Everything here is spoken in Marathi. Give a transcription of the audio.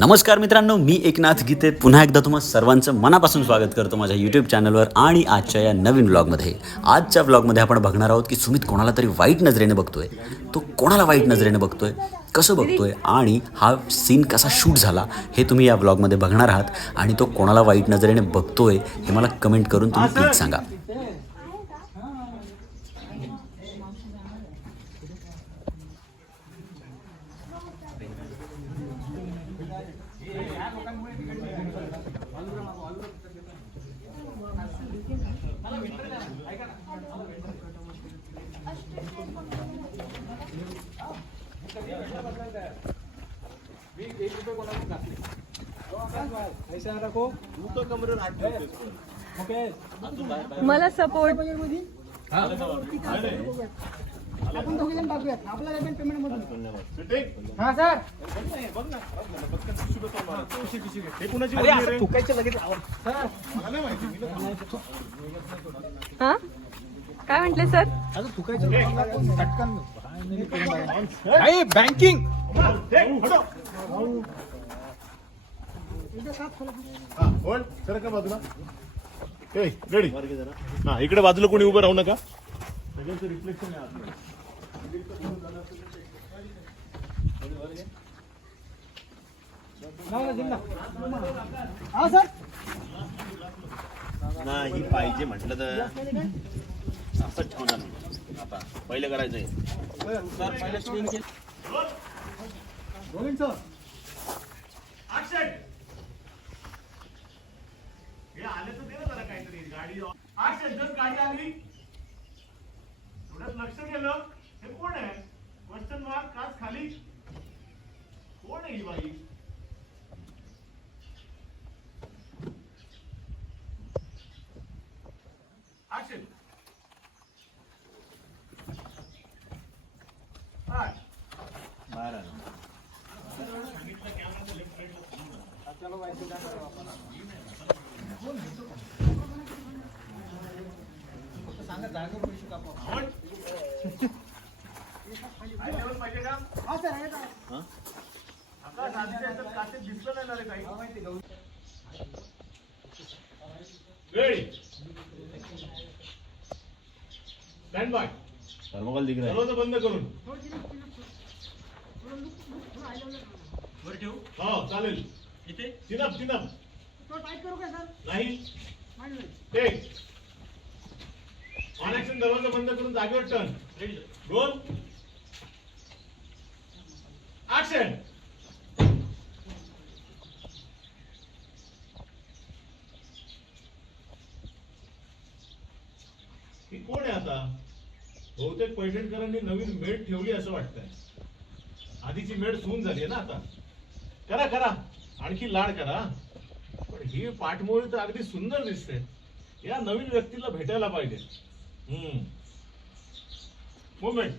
नमस्कार मित्रांनो मी एकनाथ गीते. पुन्हा एकदा तुम्हा सर्वांचं मनापासून स्वागत करतो माझ्या यूट्यूब चॅनलवर आणि आजच्या या नवीन व्लॉगमध्ये आजच्या व्लॉगमध्ये आपण बघणार आहोत की सुमित कोणाला तरी वाईट नजरेने बघतोय. तो कोणाला वाईट नजरेने बघतोय? कसं बघतोय? आणि हा सीन कसा शूट झाला? हे तुम्ही या व्लॉगमध्ये बघणार आहात. आणि तो कोणाला वाईट नजरेने बघतोय हे मला कमेंट करून तुम्ही प्लीज सांगा. मला सपोर्ट आपण दोघे जण टाकूयात आपल्याला पण पेमेंट मधून हा सर हा काय म्हंटले सर बँकिंग रेडी हा इकडे बाजूला कोणी उभं राहू नका. नाही पाहिजे म्हटलं तर. असंच ठेवणार आता पहिले करायचंय हे आले तर दे ना जरा काहीतरी गाडी आठ जर गाडी आली थोडं लक्ष गेलं हे कोण आहे क्वेश्चन मार्क काच खाली कोण आहे ही बाई Action. थर्मोकॉल दिख रहा है बंद करून हो चालेल तो करू का सर नाही. मांडलं. टेक ऑन ऍक्शन दरवाजा बंद करून जागेवर टर्न रोल ऍक्शन ही कोण आहे आता? बहुतेक पैठणकरांनी नवीन मेड ठेवली असं वाटतंय. आधीची मेड सून झाली आहे ना आता. करा करा. आणखी लाड करा. पण ही पाठमोळी तर अगदी सुंदर दिसते. या नवीन व्यक्तीला भेटायला पाहिजे. हम्म. मुवमेंट